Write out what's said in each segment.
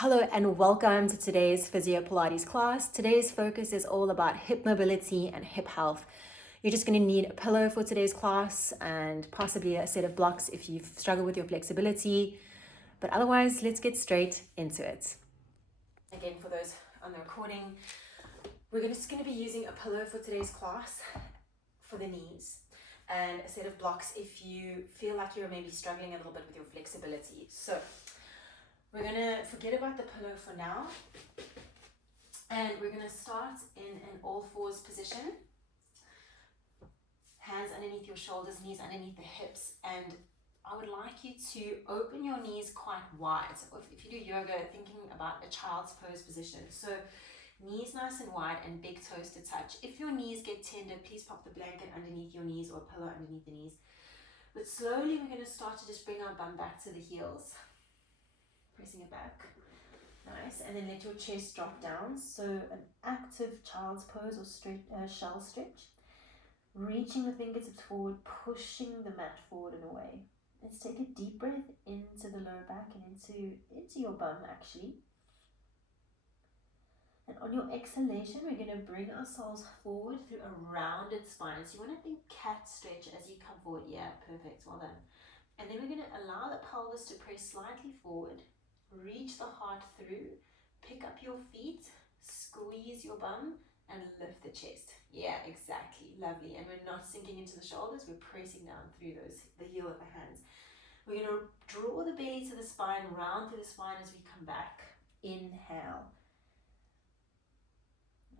Hello and welcome to today's Physio Pilates class. Today's focus is all about hip mobility and hip health. You're just going to need a pillow for today's class and possibly a set of blocks if you've struggled with your flexibility. But otherwise, let's get straight into it. Again, for those on the recording, we're just going to be using a pillow for today's class for the knees and a set of blocks if you feel like you're maybe struggling a little bit with your flexibility. So we're going to forget about the pillow for now, and we're going to start in an all fours position. Hands underneath your shoulders, knees underneath the hips, and I would like you to open your knees quite wide. So if you do yoga, thinking about a child's pose position. So knees nice and wide and big toes to touch. If your knees get tender, please pop the blanket underneath your knees or a pillow underneath the knees. But slowly we're going to start to just bring our bum back to the heels. Pressing it back. Nice. And then let your chest drop down. So an active child's pose or shell stretch. Reaching the fingertips forward, pushing the mat forward and away. Let's take a deep breath into the lower back and into your bum actually. And on your exhalation, we're going to bring ourselves forward through a rounded spine. So you want to think cat stretch as you come forward. Yeah, perfect. Well done. And then we're going to allow the pelvis to press slightly forward. Reach the heart through, pick up your feet, squeeze your bum, and lift the chest. Yeah, exactly. Lovely. And we're not sinking into the shoulders, we're pressing down through the heel of the hands. We're going to draw the belly to the spine, round through the spine as we come back. Inhale.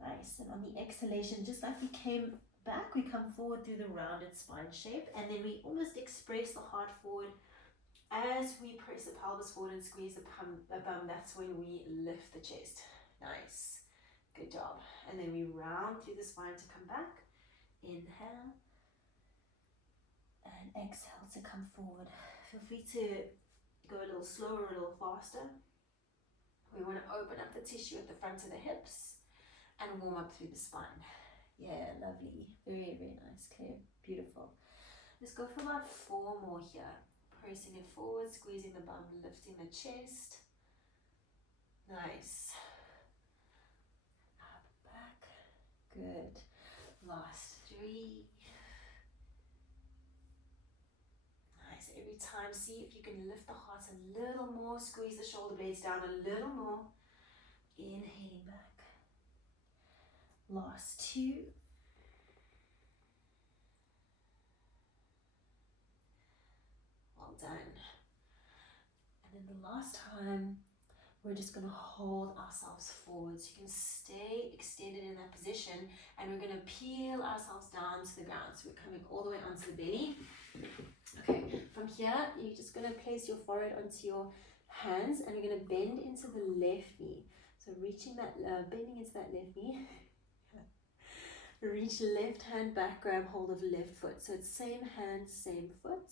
Nice. And on the exhalation, just like we came back, we come forward through the rounded spine shape, and then we almost express the heart forward. As we press the pelvis forward and squeeze the bum, that's when we lift the chest. Nice. Good job. And then we round through the spine to come back. Inhale. And exhale to come forward. Feel free to go a little slower, a little faster. We want to open up the tissue at the front of the hips and warm up through the spine. Yeah, lovely. Very, very nice. Clear. Beautiful. Let's go for about 4 more here. Pressing it forward, squeezing the bum, lifting the chest. Nice. Up, back. Good. Last 3. Nice. Every time, see if you can lift the heart a little more. Squeeze the shoulder blades down a little more. Inhaling back. Last 2. Well done. And then the last time, we're just going to hold ourselves forward. So you can stay extended in that position, and we're going to peel ourselves down to the ground. So we're coming all the way onto the belly. Okay, from here, you're just going to place your forehead onto your hands, and we're going to bend into the left knee. So reaching that, bending into that left knee. Reach left hand back, grab hold of left foot. So it's same hand, same foot.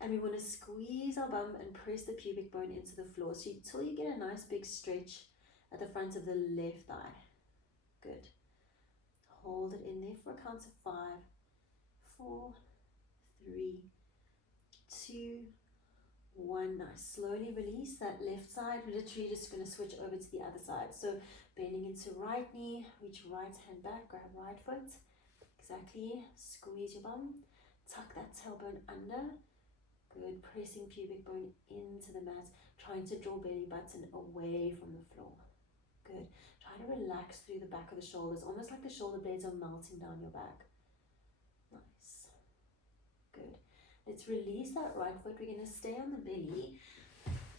And we want to squeeze our bum and press the pubic bone into the floor. So until you get a nice big stretch at the front of the left thigh. Good. Hold it in there for a count of 5, 4, 3, 2, 1. Nice. Slowly release that left side. We're literally just going to switch over to the other side. So bending into right knee, reach right hand back, grab right foot. Exactly. Squeeze your bum. Tuck that tailbone under. Good, pressing pubic bone into the mat, trying to draw belly button away from the floor. Good, try to relax through the back of the shoulders, almost like the shoulder blades are melting down your back. Nice, good. Let's release that right foot. We're going to stay on the belly,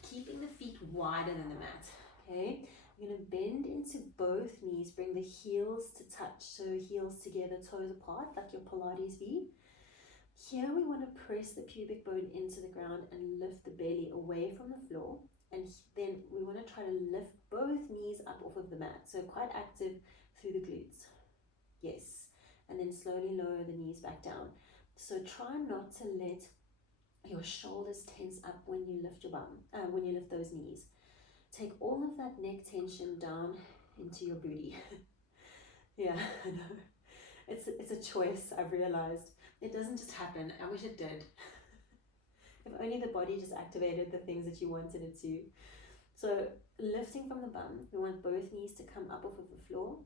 keeping the feet wider than the mat, okay? We're going to bend into both knees, bring the heels to touch, so heels together, toes apart, like your Pilates V. Here we want to press the pubic bone into the ground and lift the belly away from the floor. And then we want to try to lift both knees up off of the mat. So quite active through the glutes. Yes. And then slowly lower the knees back down. So try not to let your shoulders tense up when you lift your bum, when you lift those knees. Take all of that neck tension down into your booty. Yeah, I know. It's a choice, I've realized. It doesn't just happen. I wish it did. If only the body just activated the things that you wanted it to. So lifting from the bum. We want both knees to come up off of the floor.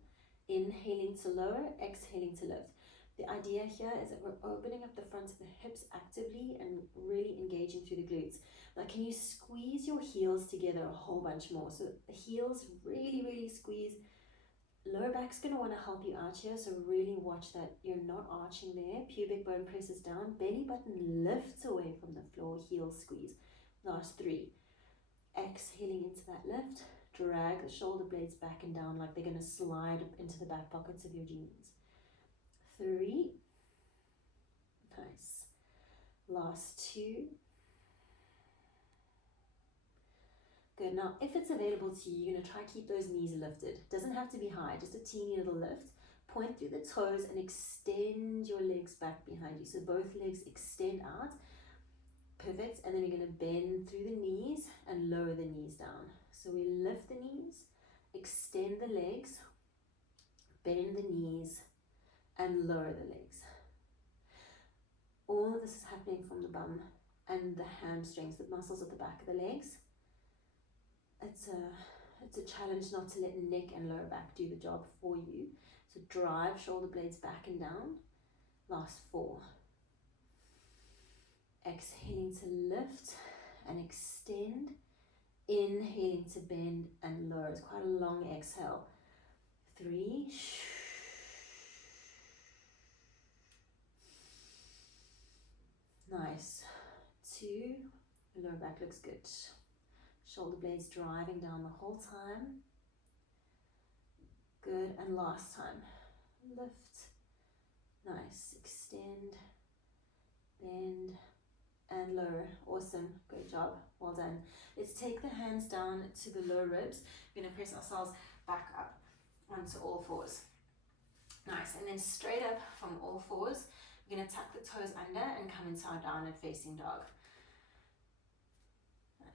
Inhaling to lower, exhaling to lift. The idea here is that we're opening up the front of the hips actively and really engaging through the glutes. Now, can you squeeze your heels together a whole bunch more? So the heels really, really squeeze. Lower back's going to want to help you out here, so really watch that you're not arching there. Pubic bone presses down, belly button lifts away from the floor, heels squeeze. Last 3. Exhaling into that lift, drag the shoulder blades back and down like they're going to slide into the back pockets of your jeans. 3. Nice. Last 2. Good. Now, if it's available to you, you're going to try to keep those knees lifted. Doesn't have to be high, just a teeny little lift. Point through the toes and extend your legs back behind you. So both legs extend out. Perfect. And then we're going to bend through the knees and lower the knees down. So we lift the knees, extend the legs, bend the knees, and lower the legs. All of this is happening from the bum and the hamstrings, the muscles at the back of the legs. It's a challenge not to let neck and lower back do the job for you. So drive shoulder blades back and down. Last 4. Exhaling to lift and extend. Inhaling to bend and lower. It's quite a long exhale. 3. Nice. 2. The lower back looks good. Shoulder blades driving down the whole time. Good. And last time. Lift. Nice. Extend. Bend. And lower. Awesome. Great job. Well done. Let's take the hands down to the lower ribs. We're going to press ourselves back up onto all fours. Nice. And then straight up from all fours, we're going to tuck the toes under and come into our downward facing dog.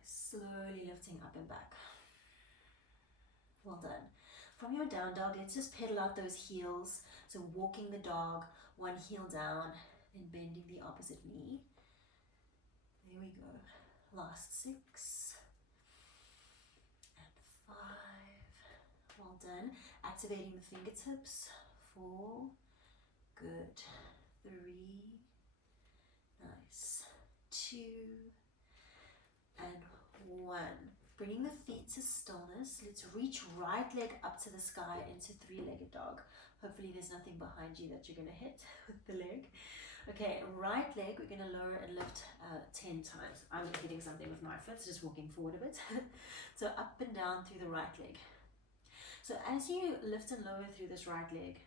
Slowly lifting up and back. Well done. From your down dog, let's just pedal out those heels. So walking the dog, one heel down, then bending the opposite knee. There we go. Last 6. And 5. Well done. Activating the fingertips. 4. Good. 3. Nice. 2. And 1. Bringing the feet to stillness. Let's reach right leg up to the sky into 3-legged dog. Hopefully there's nothing behind you that you're going to hit with the leg. Okay, right leg we're going to lower and lift 10 times. I'm just hitting something with my foot, so just walking forward a bit. So up and down through the right leg. So as you lift and lower through this right leg,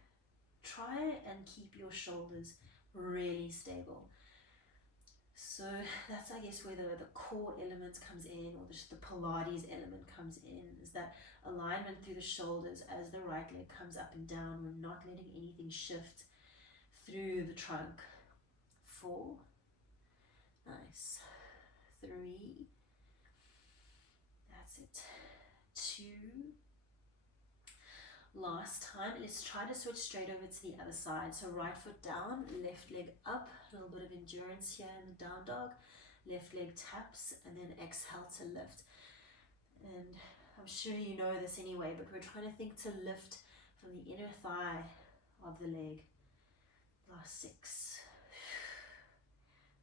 try and keep your shoulders really stable. So that's, I guess, where the core element comes in, or just the Pilates element comes in, is that alignment through the shoulders as the right leg comes up and down. We're not letting anything shift through the trunk. 4. Nice. 3. That's it. 2. Last time, let's try to switch straight over to the other side. So right foot down, left leg up, a little bit of endurance here in the down dog. Left leg taps, and then exhale to lift. And I'm sure you know this anyway, but we're trying to think to lift from the inner thigh of the leg. Last 6.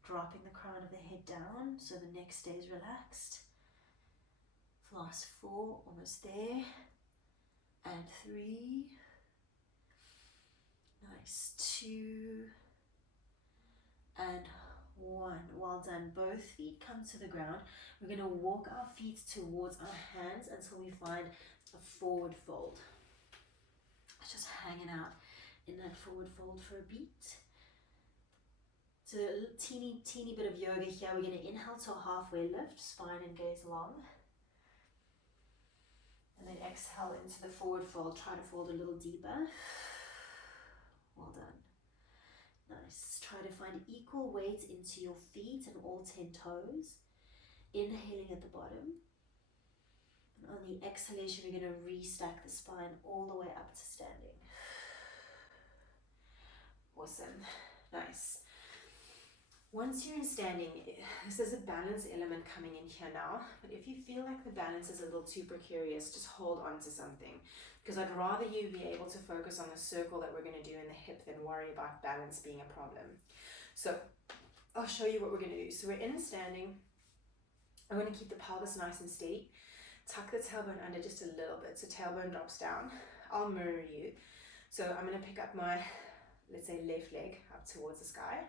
Dropping the crown of the head down so the neck stays relaxed. Last 4, almost there. And 3. Nice. 2. And 1. Well done. Both feet come to the ground. We're going to walk our feet towards our hands until we find a forward fold. Just hanging out in that forward fold for a beat. So a teeny bit of yoga here. We're going to inhale to a halfway lift, spine and gaze long. And then exhale into the forward fold. Try to fold a little deeper. Well done. Nice. Try to find equal weight into your feet and all 10 toes. Inhaling at the bottom. And on the exhalation, we're going to restack the spine all the way up to standing. Awesome. Nice. Once you're in standing, there's a balance element coming in here now, but if you feel like the balance is a little too precarious, just hold on to something, because I'd rather you be able to focus on the circle that we're going to do in the hip than worry about balance being a problem. So I'll show you what we're going to do. So we're in standing. I'm going to keep the pelvis nice and steady. Tuck the tailbone under just a little bit, so tailbone drops down. I'll mirror you. So I'm going to pick up my, let's say, left leg up towards the sky.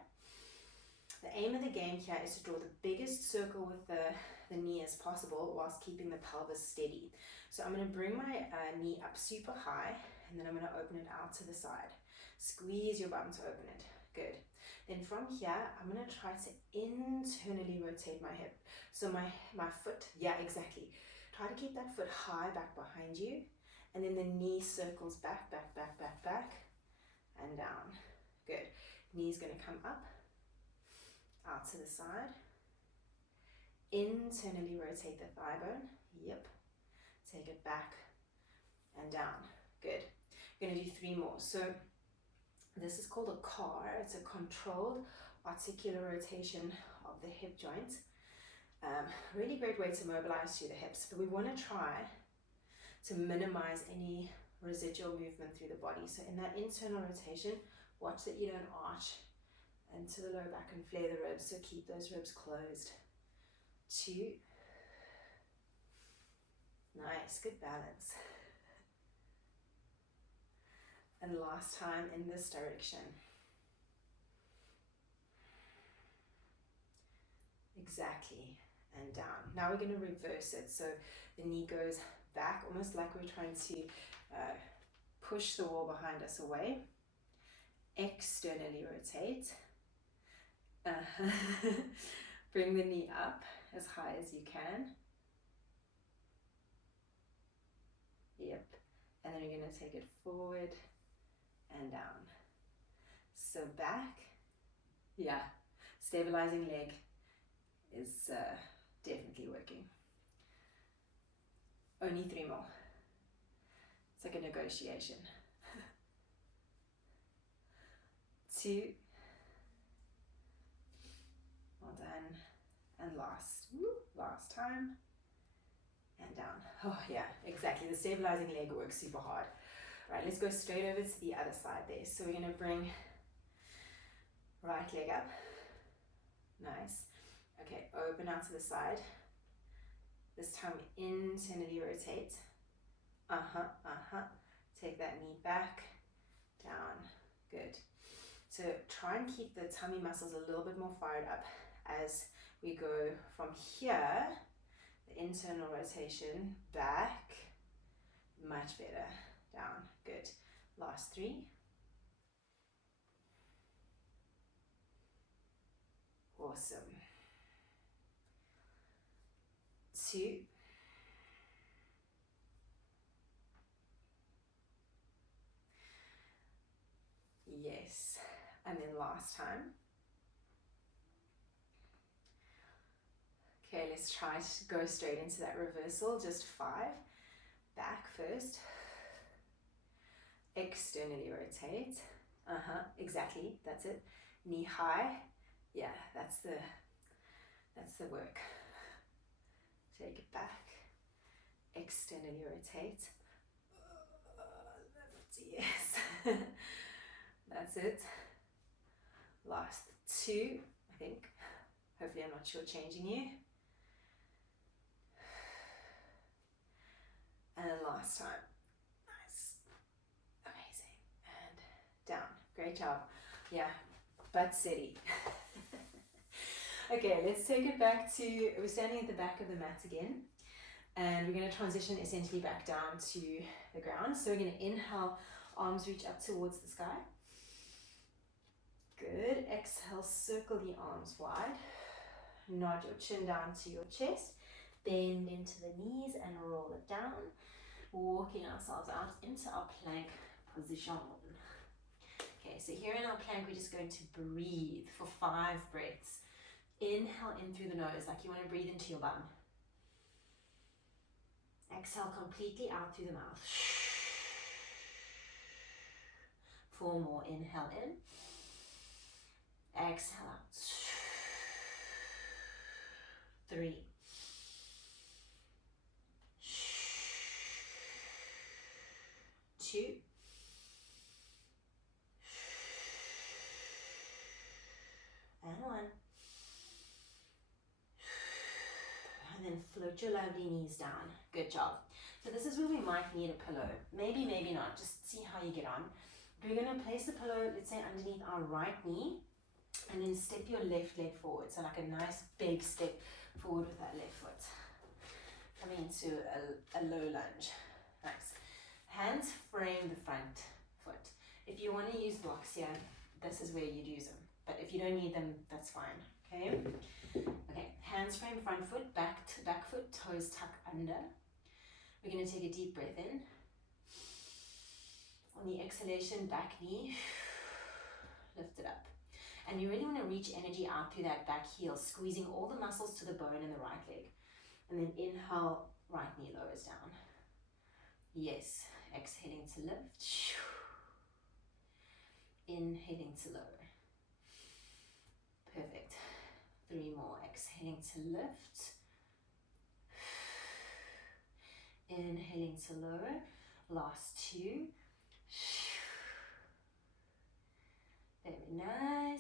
The aim of the game here is to draw the biggest circle with the knee as possible whilst keeping the pelvis steady. So I'm going to bring my knee up super high, and then I'm going to open it out to the side. Squeeze your bum to open it. Good. Then from here, I'm going to try to internally rotate my hip. So my foot, yeah, exactly. Try to keep that foot high back behind you, and then the knee circles back, and down. Good. Knee's going to come up, out to the side. Internally rotate the thigh bone. Yep. Take it back and down. Good. We're going to do 3 more. So this is called a car. It's a controlled articular rotation of the hip joint. Really great way to mobilize through the hips, but we want to try to minimize any residual movement through the body. So in that internal rotation, watch that you don't arch into the lower back and flare the ribs, so keep those ribs closed. 2. Nice, good balance. And last time in this direction. Exactly, and down. Now we're going to reverse it, so the knee goes back, almost like we're trying to push the wall behind us away. Externally rotate. Bring the knee up as high as you can. Yep. And then you're going to take it forward and down. So back. Yeah. Stabilizing leg is definitely working. Only 3 more. It's like a negotiation. 2. Well done. And last. Last time. And down. Oh yeah, exactly. The stabilizing leg works super hard. All right, let's go straight over to the other side there. So we're going to bring right leg up. Nice. Okay, open out to the side. This time internally rotate. Take that knee back, down. Good. So try and keep the tummy muscles a little bit more fired up as we go from here, the internal rotation, back, much better, down. Good. Last 3. Awesome. 2. Yes. And then last time. Okay, let's try to go straight into that reversal. Just 5. Back first. Externally rotate. Exactly. That's it. Knee high. Yeah, that's the work. Take it back. Externally rotate. Yes. That's it. Last 2, I think. Hopefully I'm not shortchanging you. And then last time. Nice. Amazing. And down. Great job. Yeah, butt steady. Okay, let's take it back to, we're standing at the back of the mat again. And we're going to transition essentially back down to the ground. So we're going to inhale, arms reach up towards the sky. Good. Exhale, circle the arms wide. Nod your chin down to your chest. Bend into the knees and roll it down. Walking ourselves out into our plank position. Okay, so here in our plank, we're just going to breathe for 5 breaths. Inhale in through the nose, like you want to breathe into your bum. Exhale completely out through the mouth. 4 more. Inhale in. Exhale out. 3, 2, and 1. And then float your lovely knees down. Good job. So this is where we might need a pillow. Maybe, maybe not. Just see how you get on. We're going to place the pillow, let's say, underneath our right knee, and then step your left leg forward. So like a nice big step forward with that left foot. Coming into a low lunge. Nice. Hands frame the front foot. If you want to use blocks here, this is where you'd use them. But if you don't need them, that's fine. Okay? Okay, hands frame front foot, back foot, toes tuck under. We're going to take a deep breath in. On the exhalation, back knee, lift it up. And you really want to reach energy out through that back heel, squeezing all the muscles to the bone in the right leg. And then inhale, right knee lowers down. Yes, exhaling to lift. Inhaling to lower. Perfect. 3 more. Exhaling to lift. Inhaling to lower. Last 2. Very nice.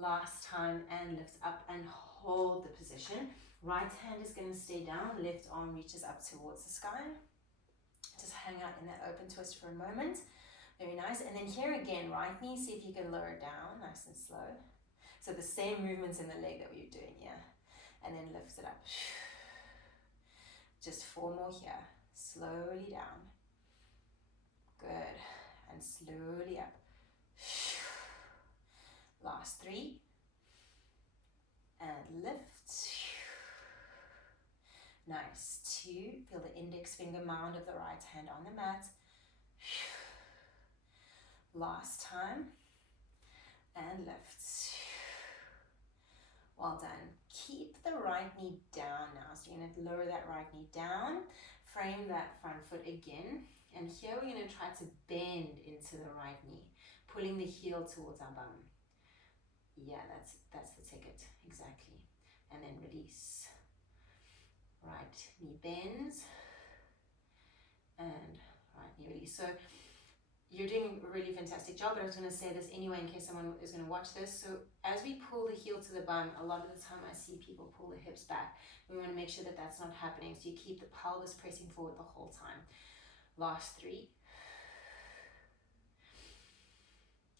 Last time, and lift up and hold the position. Right hand is going to stay down. Left arm reaches up towards the sky. Just hang out in that open twist for a moment. Very nice. And then here again, right knee, see if you can lower it down, nice and slow. So the same movements in the leg that we were doing here. And then lift it up. Just 4 more here. Slowly down. Good. And slowly up. Last 3. And lift. Nice. 2. Feel the index finger mound of the right hand on the mat. Last time. And lift. Well done. Keep the right knee down now. So you're going to lower that right knee down. Frame that front foot again. And here we're going to try to bend into the right knee. Pulling the heel towards our bum. Yeah, that's the ticket. Exactly. And then release. Right knee bends. And right knee release. So you're doing a really fantastic job, but I was going to say this anyway in case someone is going to watch this. So as we pull the heel to the bum, a lot of the time I see people pull the hips back. We want to make sure that that's not happening. So you keep the pelvis pressing forward the whole time. Last 3.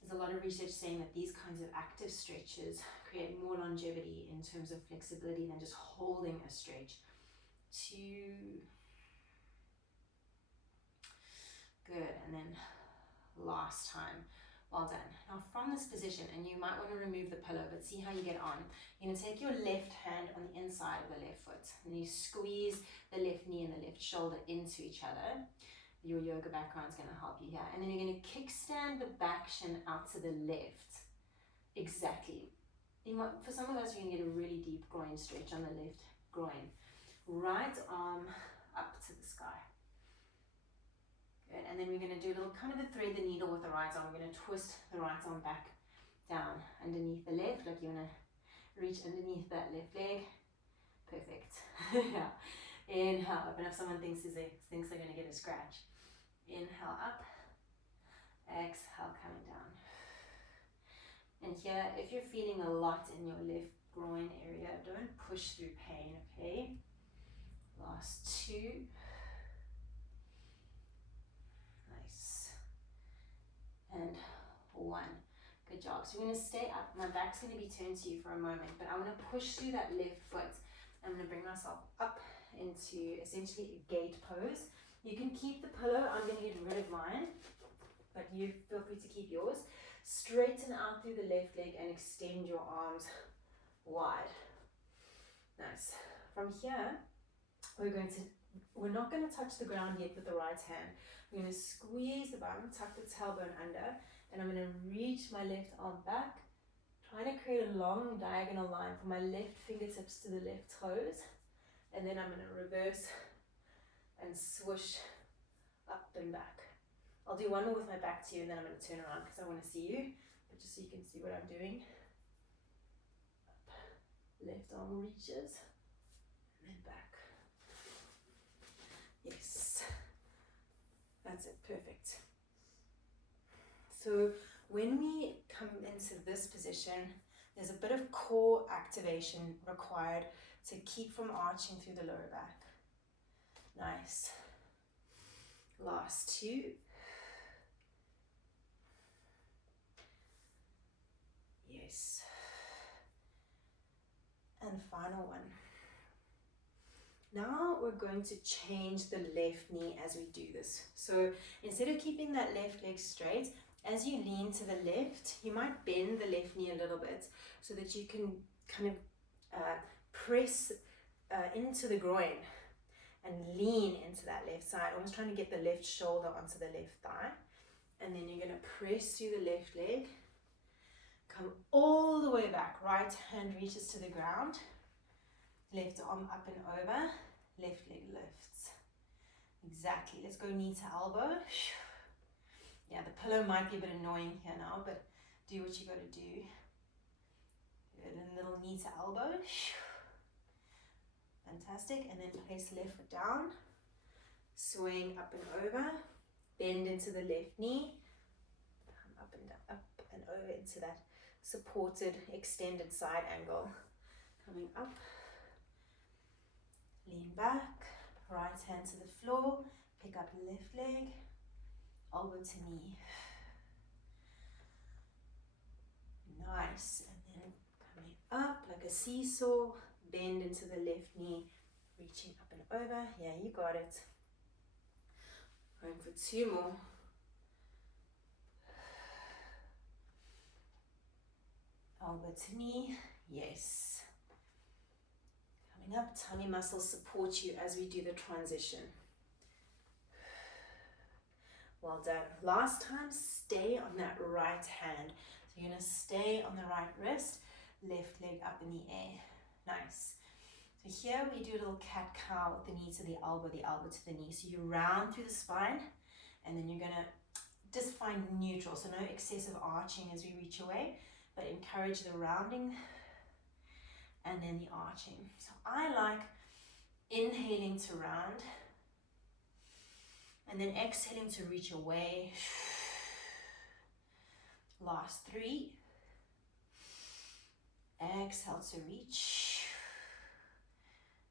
There's a lot of research saying that these kinds of active stretches create more longevity in terms of flexibility than just holding a stretch. 2. Good. And then last time. Well done. Now from this position, and you might want to remove the pillow, but see how you get on. You're going to take your left hand on the inside of the left foot, and you squeeze the left knee and the left shoulder into each other. Your yoga background is going to help you here. And then you're going to kickstand the back shin out to the left. Exactly. For some of us, you're going to get a really deep groin stretch on the left groin. Right arm up to the sky. Good. And then we're going to do a little kind of a thread the needle with the right arm. We're going to twist the right arm back down underneath the left, like you want to reach underneath that left leg. Perfect. Yeah. Inhale up. And if someone thinks they're going to get a scratch, inhale up. Exhale, coming down. And here, if you're feeling a lot in your left groin area, don't push through pain, okay? Last 2. Nice. And 1. Good job. So we're going to stay up. My back's going to be turned to you for a moment, but I want to push through that left foot. I'm going to bring myself up into essentially a gate pose. You can keep the pillow. I'm going to get rid of mine, but you feel free to keep yours. Straighten out through the left leg and extend your arms wide. Nice. From here, we're not going to touch the ground yet with the right hand. We're going to squeeze the bum, tuck the tailbone under, and I'm going to reach my left arm back, trying to create a long diagonal line from my left fingertips to the left toes. And then I'm going to reverse and swoosh up and back. I'll do one more with my back to you, and then I'm going to turn around because I want to see you, but just so you can see what I'm doing. Up, Left arm reaches, and then back. Yes, that's it, perfect. So when we come into this position, there's a bit of core activation required to keep from arching through the lower back. Nice. Last two. Yes. And final one. Now we're going to change the left knee as we do this. So instead of keeping that left leg straight, as you lean to the left, you might bend the left knee a little bit so that you can kind of press into the groin and lean into that left side, almost trying to get the left shoulder onto the left thigh. And then you're going to press through the left leg, come all the way back, right hand reaches to the ground, left arm up and over, left leg lifts. Exactly, let's go knee to elbow. Yeah, the pillow might be a bit annoying here now, but do what you got to do. Good, and little knee to elbow. Fantastic, and then place left foot down, swing up and over, bend into the left knee, come up and down, up and over into that supported extended side angle. Coming up, lean back, right hand to the floor, pick up left leg, elbow to knee. Nice, and then coming up like a seesaw, bend into the left knee, reaching up and over. Yeah, you got it. Going for two more. Elbow to knee, yes. Coming up, tummy muscles support you as we do the transition. Well done. Last time, stay on that right hand. So you're going to stay on the right wrist, left leg up in the air. Nice. So here we do a little cat-cow with the knee to the elbow to the knee. So you round through the spine, and then you're going to just find neutral. So no excessive arching as we reach away, but encourage the rounding and then the arching. So I like inhaling to round, and then exhaling to reach away. Last three. Exhale to reach.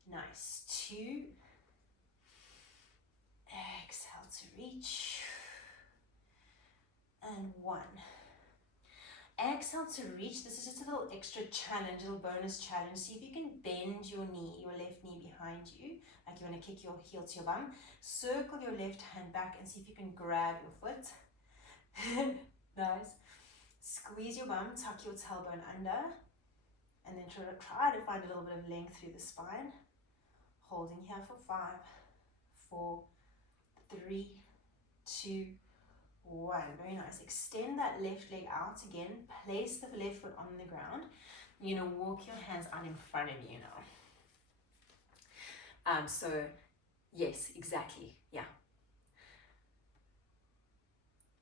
Nice. Two. Exhale to reach. And one. Exhale to reach. This is just a little extra challenge, a little bonus challenge. See if you can bend your knee, your left knee behind you, like you want to kick your heel to your bum. Circle your left hand back and see if you can grab your foot. Nice. Squeeze your bum, tuck your tailbone under, and then try to find a little bit of length through the spine. Holding here for 5, 4, 3, 2, 1. Very nice. Extend that left leg out again. Place the left foot on the ground. You're going to walk your hands out in front of you now. So, yes, exactly. Yeah.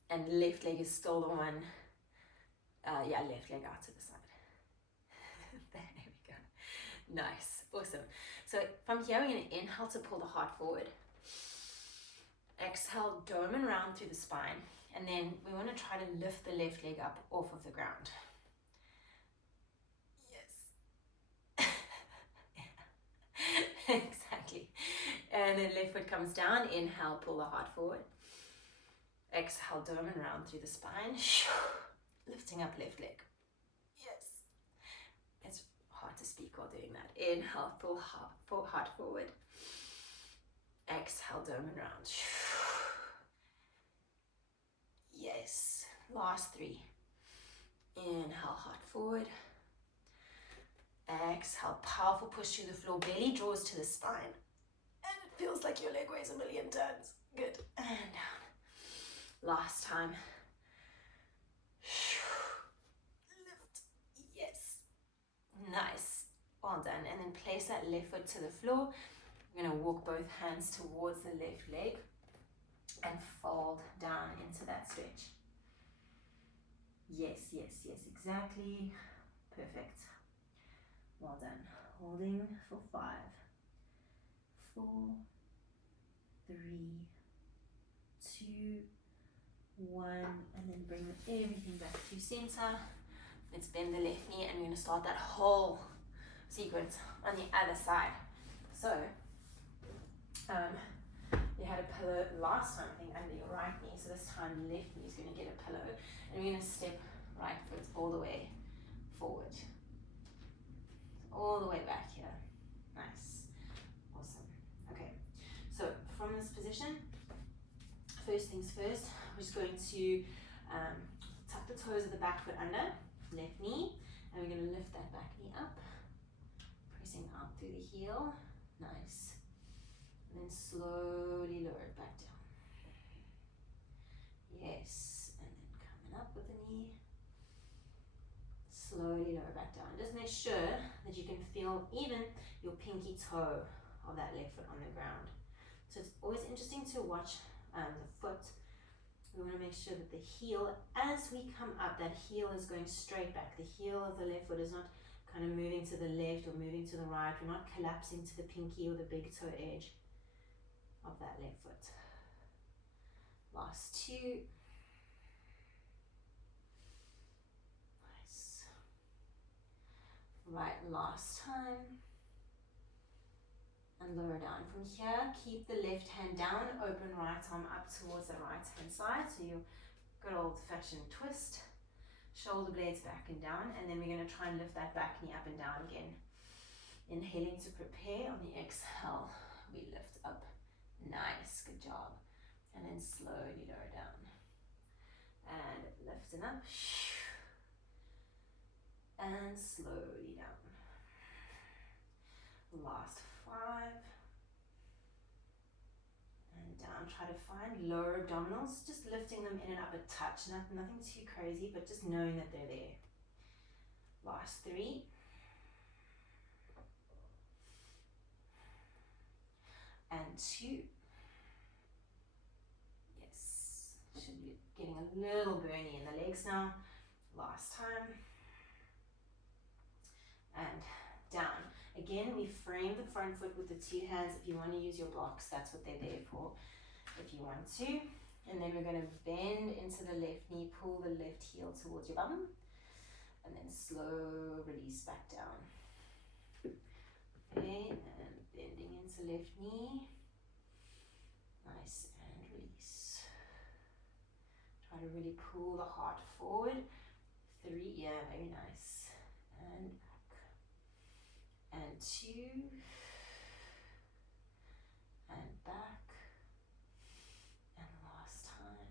And left leg is still the one. Yeah, left leg out to the side. There we go. Nice. Awesome. So from here, we're going to inhale to pull the heart forward. Exhale, dome and round through the spine. And then we want to try to lift the left leg up off of the ground. Yes. Exactly. And then left foot comes down. Inhale, pull the heart forward. Exhale, dome and round through the spine. Lifting up left leg. Yes. It's hard to speak while doing that. Inhale, pull heart forward. Exhale, dome and round. Yes. Last 3. Inhale, heart forward. Exhale, powerful push through the floor. Belly draws to the spine. And it feels like your leg weighs 1,000,000 tons. Good. And down. Last time. Lift. Yes. Nice. Well done. And then place that left foot to the floor. We're going to walk both hands towards the left leg and fold down into that stretch. Yes, yes, yes, exactly. Perfect. Well done. Holding for 5, 4, 3, 2, 1, and then bring everything back to center. Let's bend the left knee, and we're going to start that whole sequence on the other side. So, you had a pillow last time, I think, under your right knee. So this time, left knee is going to get a pillow, and we're going to step right foot all the way forward, all the way back here. Nice, awesome. Okay, so from this position, first things first, we're just going to tuck the toes of the back foot under, left knee, and we're going to lift that back knee up, pressing out through the heel. Nice. And then slowly lower it back down. Yes, and then coming up with the knee, slowly lower back down. Just make sure that you can feel even your pinky toe of that left foot on the ground. So it's always interesting to watch the foot. We want to make sure that the heel, as we come up, that heel is going straight back. The heel of the left foot is not kind of moving to the left or moving to the right. We're not collapsing to the pinky or the big toe edge of that left foot. Last 2. Nice. Right, last time. And lower down. From here, keep the left hand down, open right arm up towards the right hand side. So your good old fashioned twist. Shoulder blades back and down, and then we're going to try and lift that back knee up and down again. Inhaling to prepare. On the exhale, we lift up. Nice, good job. And then slowly lower down. And lifting up. And slowly down. Last 5. And down. Try to find lower abdominals, just lifting them in and up a touch. Nothing too crazy, but just knowing that they're there. Last 3. And 2. Yes. Should be getting a little burny in the legs now. Last time. And down. Again, we frame the front foot with the 2 hands. If you want to use your blocks, that's what they're there for, if you want to. And then we're going to bend into the left knee, pull the left heel towards your bum, and then slow release back down. Okay, and bending into left knee. Nice, and release. Try to really pull the heart forward. 3, yeah, very nice. And and 2, and back, and last time,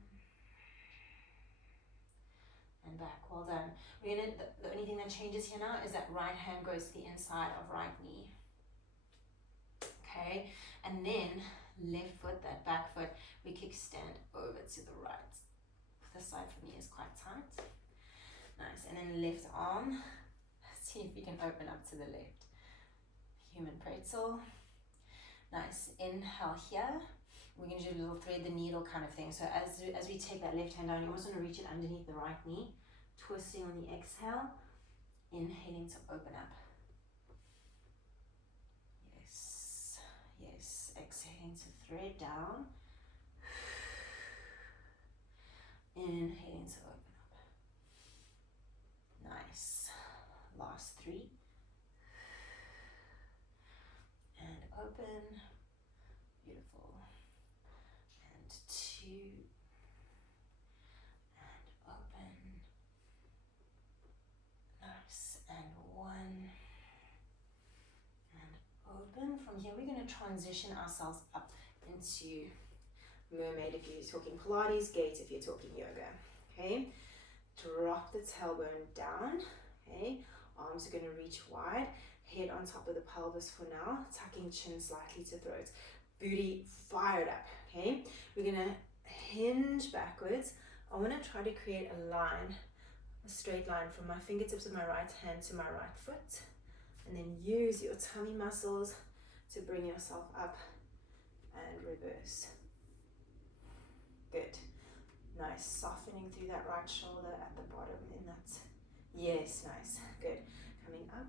and back. Well done. We're gonna, the only thing that changes here now is that right hand goes to the inside of right knee. Okay, and then left foot, that back foot, we kickstand over to the right. This side for me is quite tight. Nice, and then left arm. See if you can open up to the left. Human pretzel. Nice. Inhale here. We're going to do a little thread the needle kind of thing. So as we take that left hand down, you almost want to reach it underneath the right knee. Twisting on the exhale. Inhaling to open up. Yes. Yes. Exhaling to thread down. Inhaling to open up. Nice. Last 3. And open. Beautiful. And 2. And open. Nice. And 1. And open. From here, we're going to transition ourselves up into mermaid if you're talking Pilates, gate if you're talking yoga. Okay. Drop the tailbone down. Okay. Arms are going to reach wide. Head on top of the pelvis for now, tucking chin slightly to throat. Booty fired up, okay? We're gonna hinge backwards. I wanna try to create a line, a straight line from my fingertips of my right hand to my right foot. And then use your tummy muscles to bring yourself up and reverse. Good. Nice, softening through that right shoulder at the bottom in that. Yes, nice, good. Coming up.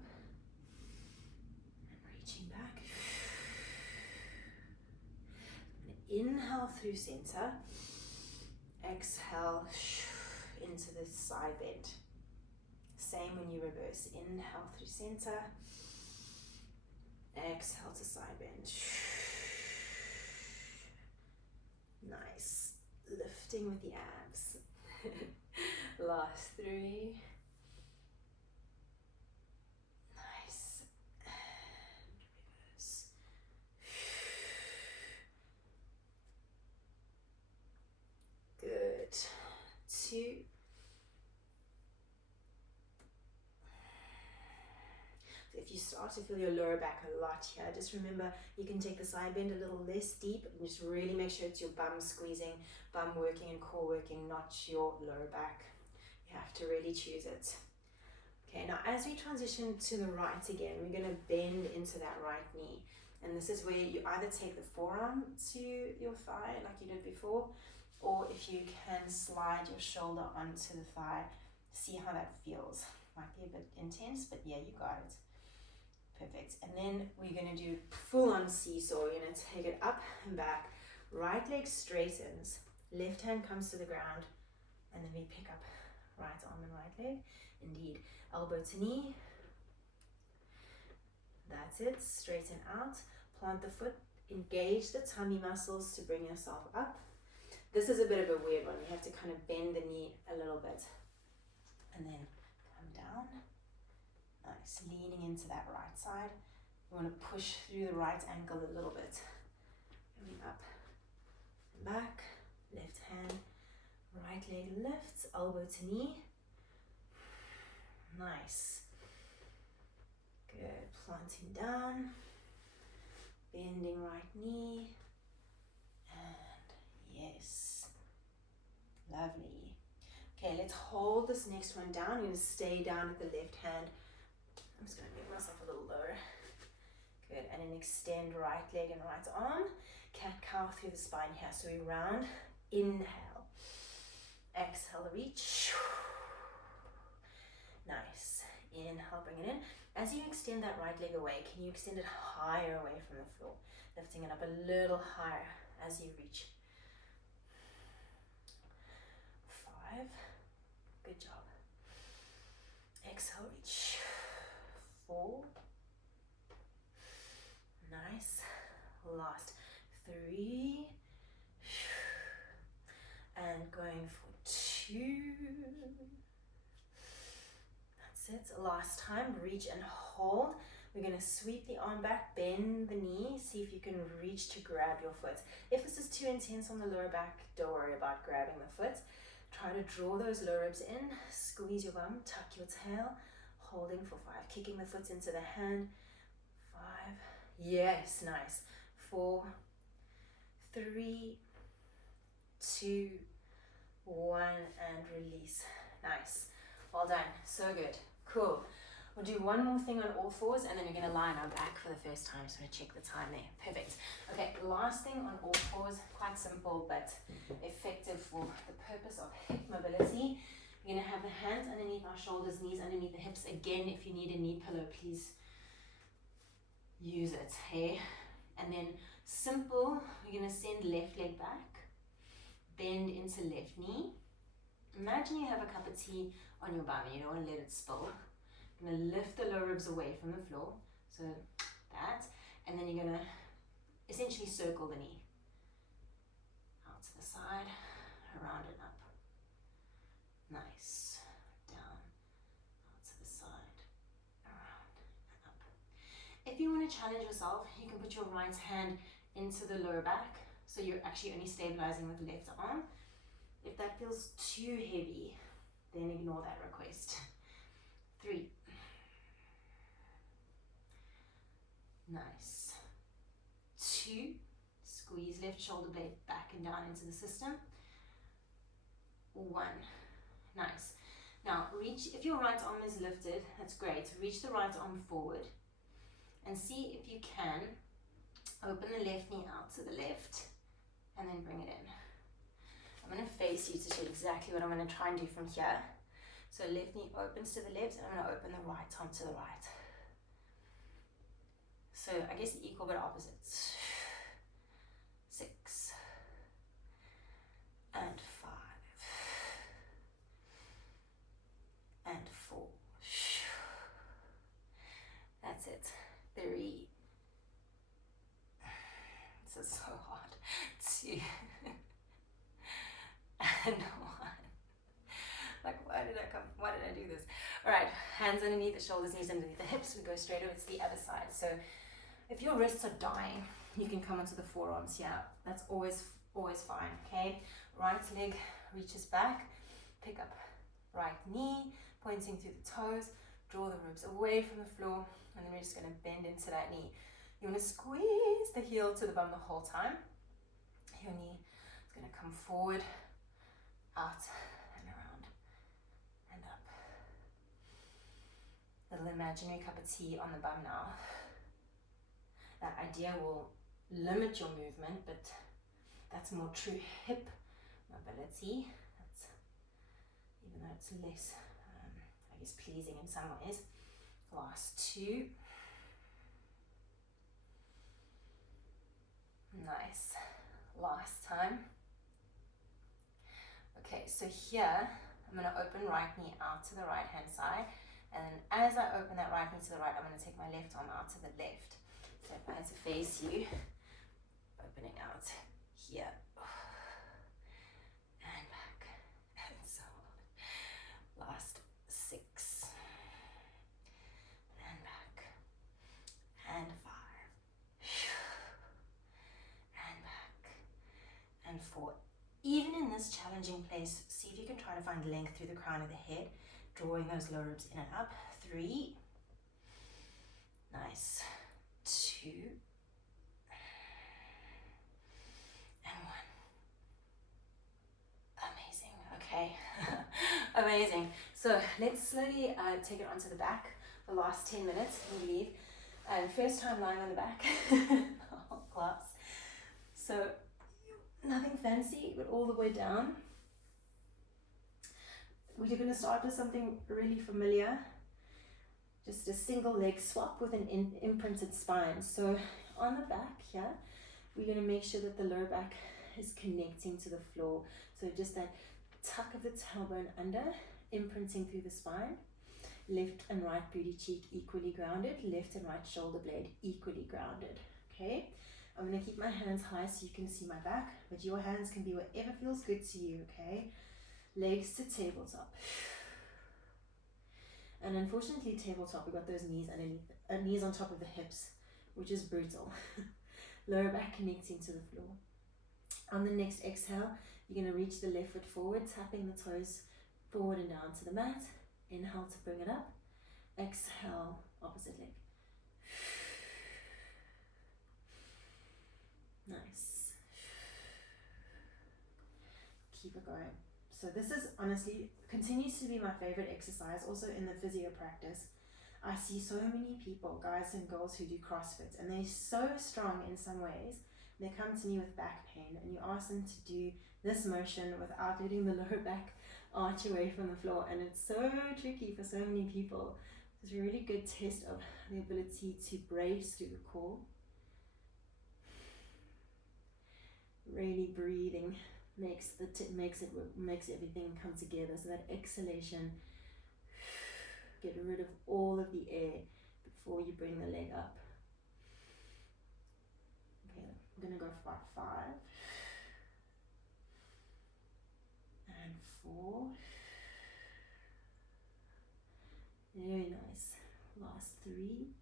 inhale through center, exhale into the side bend. Same when you reverse. Inhale through center, exhale to side bend. Nice. Lifting with the abs. Last 3. Nice. And reverse. Good. 2. If you start to feel your lower back a lot here, just remember you can take the side bend a little less deep and just really make sure it's your bum squeezing, bum working and core working, not your lower back. You have to really choose it. Okay, now as we transition to the right again, we're going to bend into that right knee. And this is where you either take the forearm to your thigh like you did before, or if you can slide your shoulder onto the thigh, see how that feels. Might be a bit intense, but yeah, you got it. Perfect. And then we're going to do full on seesaw. You're going to take it up and back. Right leg straightens. Left hand comes to the ground. And then we pick up right arm and right leg. Indeed. Elbow to knee. That's it. Straighten out. Plant the foot. Engage the tummy muscles to bring yourself up. This is a bit of a weird one. You have to kind of bend the knee a little bit. And then come down. Nice, leaning into that right side. You want to push through the right ankle a little bit. Coming up and back, left hand, right leg lifts, elbow to knee. Nice. Good, planting down, bending right knee, and yes, lovely. Okay, let's hold this next one down. You're going to stay down with the left hand. I'm just going to make myself a little lower. Good, and then extend right leg and right arm. Cat-cow through the spine here. So we round, inhale. Exhale, reach. Nice. Inhale, bring it in. As you extend that right leg away, can you extend it higher away from the floor? Lifting it up a little higher as you reach. 5. Good job. Exhale, reach. 4. Nice. Last 3. And going for 2. That's it. Last time. Reach and hold. We're going to sweep the arm back, bend the knee, see if you can reach to grab your foot. If this is too intense on the lower back, don't worry about grabbing the foot. Try to draw those lower ribs in, squeeze your bum, tuck your tail, holding for 5, kicking the foot into the hand. 5, yes, nice. 4, 3, 2, 1, and release. Nice. Well done. So good. Cool. We'll do one more thing on all fours and then we're going to lie on our back for the first time. So I'm going to check the time there. Perfect. Okay, last thing on all fours, quite simple but effective for the purpose of hip mobility. We're going to have the hands underneath our shoulders, knees underneath the hips. Again, if you need a knee pillow, please use it. Hey? And then simple, we're going to send left leg back, bend into left knee. Imagine you have a cup of tea on your bum and you don't want to let it spill. You're going to lift the lower ribs away from the floor, so that, and then you're going to essentially circle the knee. Out to the side, around and up. Nice. Down, out to the side, around and up. If you want to challenge yourself, you can put your right hand into the lower back, so you're actually only stabilizing with the left arm. If that feels too heavy, then ignore that request. 3. Nice. 2. Squeeze left shoulder blade back and down into the system. 1. Nice. Now reach, if your right arm is lifted, that's great. Reach the right arm forward and see if you can open the left knee out to the left and then bring it in. I'm going to face you to show exactly what I'm going to try and do from here. So left knee opens to the left and I'm going to open the right arm to the right. So I guess equal but opposites. 6, 2. And 1. Like, why did I do this? All right, hands underneath the shoulders, knees underneath the hips. We go straight over to the other side. So if your wrists are dying, you can come onto the forearms here. That's always fine, okay? Right leg reaches back, pick up right knee, pointing through the toes, draw the ribs away from the floor, and then we're just gonna bend into that knee. You wanna squeeze the heel to the bum the whole time. Your knee is gonna come forward, out, and around, and up. Little imaginary cup of tea on the bum now. That idea will limit your movement, but that's more true hip mobility. That's, even though it's less, I guess, pleasing in some ways. Last 2. Nice. Last time. Okay, so here I'm going to open right knee out to the right hand side, and then as I open that right knee to the right, I'm going to take my left arm out to the left. So if I had to face you, opening out here and back, and so on. Last 6 and back, and 5 and back, and 4. Even in this challenging place, see if you can try to find length through the crown of the head, drawing those lower ribs in and up. 3. Nice. 2. And 1. Amazing. Okay. Amazing. So let's slowly take it onto the back. The last 10 minutes, we leave. First time lying on the back. Whole class. So nothing fancy, but all the way down. We're going to start with something really familiar. Just a single leg swap with an imprinted spine. So on the back here, we're going to make sure that the lower back is connecting to the floor. So just that tuck of the tailbone under, imprinting through the spine. Left and right booty cheek equally grounded. Left and right shoulder blade equally grounded. Okay. I'm going to keep my hands high so you can see my back, but your hands can be whatever feels good to you, okay? Legs to tabletop. And unfortunately, tabletop, we've got those knees underneath, knees on top of the hips, which is brutal. Lower back connecting to the floor. On the next exhale, you're going to reach the left foot forward, tapping the toes forward and down to the mat. Inhale to bring it up. Exhale, opposite leg. Nice. Keep it going. So this is honestly, continues to be my favorite exercise, also in the physio practice. I see so many people, guys and girls, who do CrossFit, and they're so strong in some ways. They come to me with back pain, and you ask them to do this motion without letting the lower back arch away from the floor, and it's so tricky for so many people. It's a really good test of the ability to brace through the core. Really breathing makes everything come together. So that exhalation, get rid of all of the air before you bring the leg up. Okay, I'm gonna go for about 5 and 4. Very nice. Last 3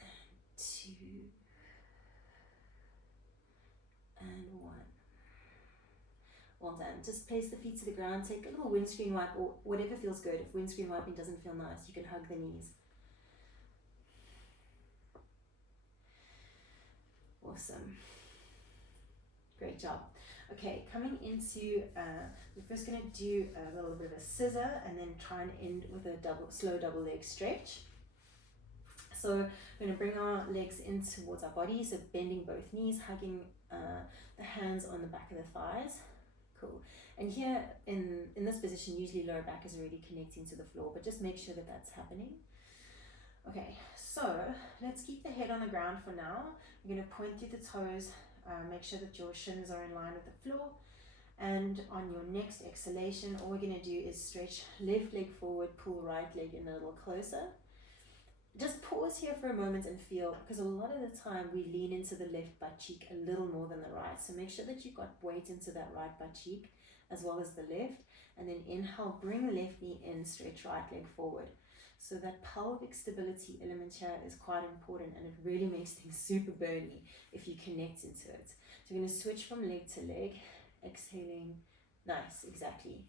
and 2 and 1. Well done. Just place the feet to the ground, take a little windscreen wipe or whatever feels good. If windscreen wiping doesn't feel nice, you can hug the knees. Awesome. Great job. Okay, coming into, we're first going to do a little bit of a scissor and then try and end with a slow double leg stretch. So we're going to bring our legs in towards our body, so bending both knees, hugging the hands on the back of the thighs. Cool. And here in this position, usually lower back is already connecting to the floor, but just make sure that that's happening. Okay, so let's keep the head on the ground for now. We're going to point through the toes, make sure that your shins are in line with the floor. And on your next exhalation, all we're going to do is stretch left leg forward, pull right leg in a little closer. just pause here for a moment and feel, because a lot of the time we lean into the left butt cheek a little more than the right. So make sure that you've got weight into that right butt cheek as well as the left. And then inhale, bring the left knee in, stretch right leg forward. So that pelvic stability element here is quite important, and it really makes things super burny if you connect into it. So we're going to switch from leg to leg, exhaling. Nice, exactly.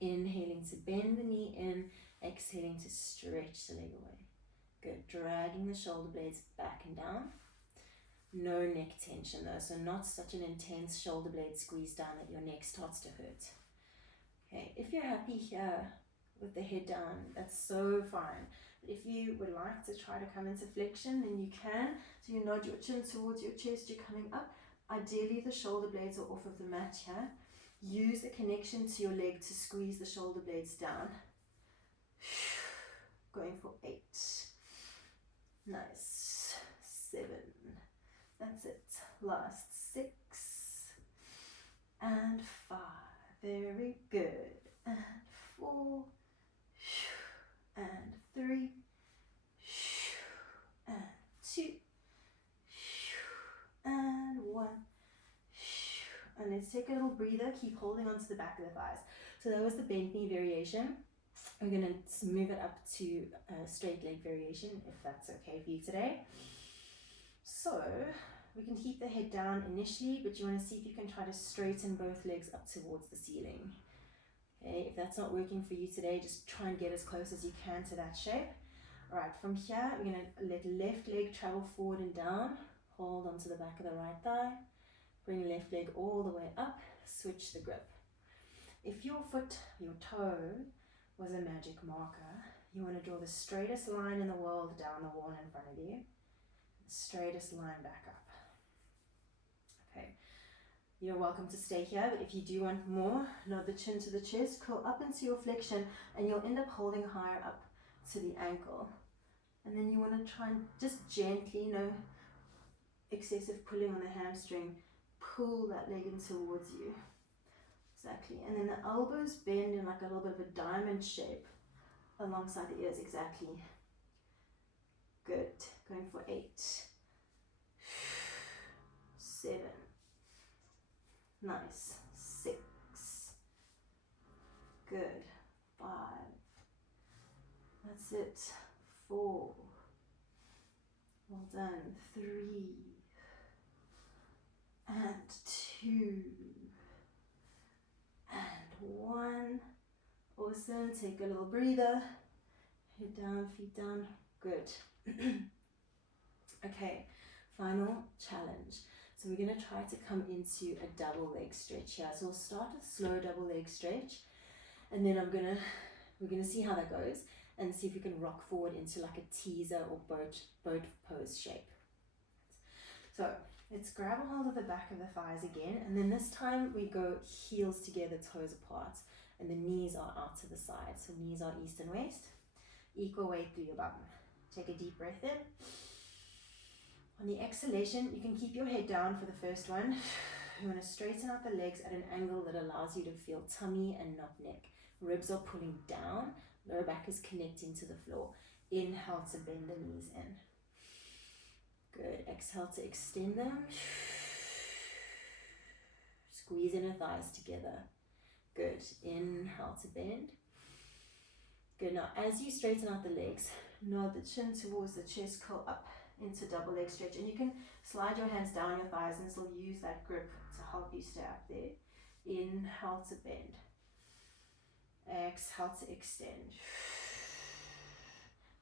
Inhaling to bend the knee in, exhaling to stretch the leg away. Good. Dragging the shoulder blades back and down. No neck tension though, so not such an intense shoulder blade squeeze down that your neck starts to hurt. Okay, if you're happy here with the head down, that's so fine. But if you would like to try to come into flexion, then you can. So you nod your chin towards your chest, you're coming up. Ideally, the shoulder blades are off of the mat here. Use the connection to your leg to squeeze the shoulder blades down. Going for 8. Nice. 7. That's it. Last 6. And 5. Very good. And 4. And 3. And 2. And 1. And let's take a little breather. Keep holding onto the back of the thighs. So that was the bent knee variation. We're going to move it up to a straight leg variation, if that's okay for you today. So we can keep the head down initially, but you want to see if you can try to straighten both legs up towards the ceiling. Okay, if that's not working for you today, just try and get as close as you can to that shape. All right, from here, we're going to let left leg travel forward and down. Hold onto the back of the right thigh. Bring left leg all the way up. Switch the grip. If your foot, your toe, was a magic marker, you want to draw the straightest line in the world down the wall in front of you. The straightest line back up. Okay. You're welcome to stay here, but if you do want more, nod the chin to the chest, curl up into your flexion, and you'll end up holding higher up to the ankle. And then you want to try and just gently, no excessive pulling on the hamstring, pull that leg in towards you. Exactly. And then the elbows bend in like a little bit of a diamond shape alongside the ears. Exactly. Good. Going for 8. 7. Nice. 6. Good. 5. That's it. 4. Well done. 3. And 2. And 1. Awesome. Take a little breather. Head down, feet down. Good. Okay, final challenge. So we're going to try to come into a double leg stretch here. So we'll start with slow double leg stretch, and then we're gonna see how that goes and see if we can rock forward into like a teaser or boat pose shape. So let's grab a hold of the back of the thighs again, and then this time we go heels together, toes apart, and the knees are out to the side. So knees are east and west, equal weight through your bum. Take a deep breath in. On the exhalation, you can keep your head down for the first one. You want to straighten out the legs at an angle that allows you to feel tummy and not neck. Ribs are pulling down, lower back is connecting to the floor. Inhale to bend the knees in. Good. Exhale to extend them. Squeeze inner thighs together. Good. Inhale to bend. Good. Now, as you straighten out the legs, nod the chin towards the chest, curl up into double leg stretch, and you can slide your hands down your thighs and still use that grip to help you stay up there. Inhale to bend. Exhale to extend.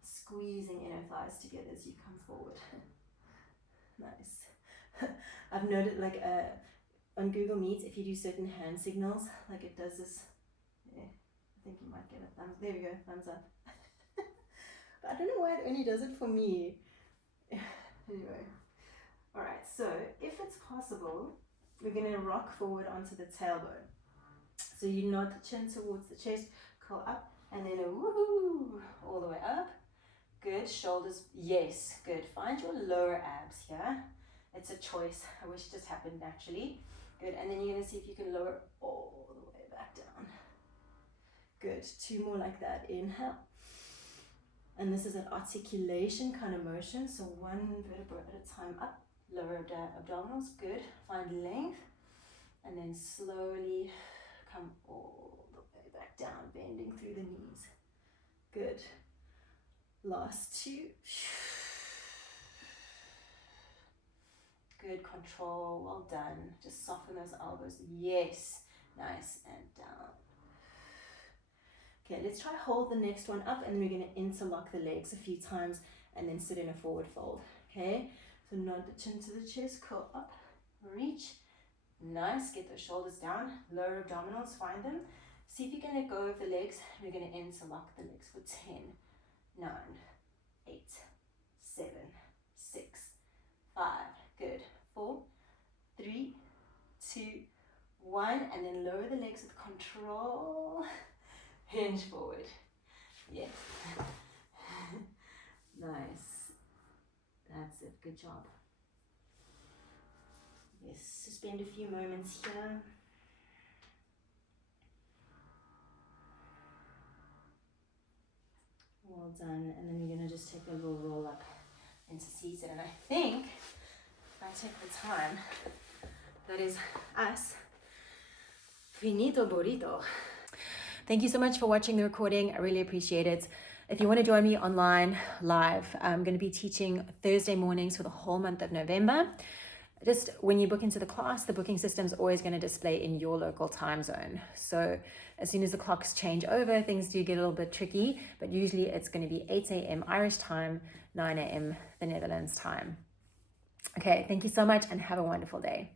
Squeezing inner thighs together as you come forward. Nice. I've noted like on Google Meet, if you do certain hand signals, like it does this. Yeah, I think you might get a thumbs. There we go, thumbs up. But I don't know why it only does it for me. Anyway, all right. So if it's possible, we're going to rock forward onto the tailbone. So you nod the chin towards the chest, curl up, and then a woohoo all the way up. Good. Shoulders, yes, good. Find your lower abs here. It's a choice. I wish it just happened naturally. Good. And then you're going to see if you can lower all the way back down. Good. 2 more like that. Inhale. And this is an articulation kind of motion. So one vertebra at a time up, lower abdominals, good. Find length. And then slowly come all the way back down, bending through the knees. Good. Last two. Good, control, well done. Just soften those elbows. Yes. Nice, and down. Okay, let's try hold the next one up, and then we're going to interlock the legs a few times and then sit in a forward fold. Okay, so nod the chin to the chest, curl up, reach. Nice, get those shoulders down, lower abdominals, find them. See if you can let go of the legs. We're going to interlock the legs for 10, 9, 8, 7, 6, 5, good, 4, 3, 2, 1, and then lower the legs with control. Hinge forward. Yes. Nice. That's it. Good job. Yes. Suspend a few moments here. Well done. And then you're going to just take a little roll up into seated. And I think if I take the time, that is us. Finito burrito. Thank you so much for watching the recording. I really appreciate it. If you want to join me online live, I'm going to be teaching Thursday mornings for the whole month of November. Just when you book into the class, the booking system is always going to display in your local time zone. So as soon as the clocks change over, things do get a little bit tricky, but usually it's going to be 8 a.m. Irish time, 9 a.m. the Netherlands time. Okay, thank you so much and have a wonderful day.